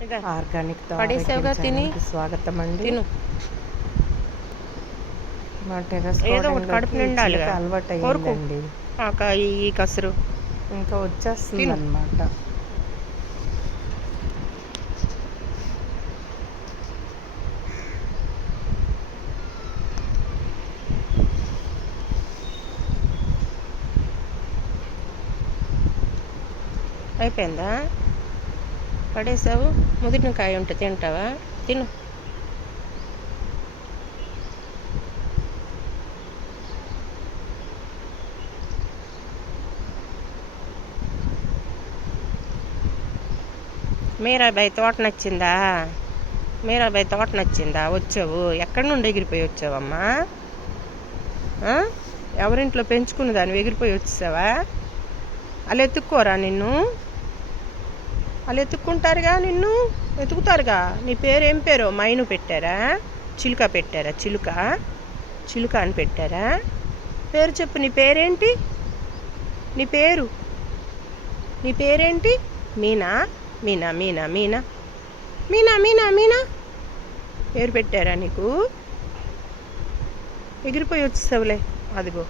Organic పడేసావుగా తిని స్వాగతం అండి. తిను. మా టెర్రస్ ఏదో ఒకటి కడుపు నిండాలిగా. అలవాటు కోరుకు అయ్యిందండి, ఈ కసురు ఇంకా వచ్చేస్తుంది తిను. అన్నమాట. అయిపోయిందా? పడేసావు. ముదిరినకాయ ఉంటే తింటావా? తిను. మీరాబాయి తోట నచ్చిందా? మీరాబాయి తోట నచ్చిందా? వచ్చావు. ఎక్కడి నుండి ఎగిరిపోయి వచ్చావమ్మా? ఎవరింట్లో పెంచుకున్న దాన్ని ఎగిరిపోయి వచ్చేసావా? అలా ఎత్తుక్కోరా నిన్ను? అలా ఎత్తుక్కుంటారుగా, నిన్ను ఎతుకుతారుగా. నీ పేరు ఏం పేరు? మైను పెట్టారా? చిలుక పెట్టారా? చిలుక చిలుక అని పెట్టారా? పేరు చెప్పు. నీ పేరేంటి? నీ పేరు నీ పేరేంటి? మీనా మీనా మీనా మీనా మీనా మీనా మీనా పేరు పెట్టారా నీకు? ఎగిరిపోయి వచ్చేసావులే. అదిగో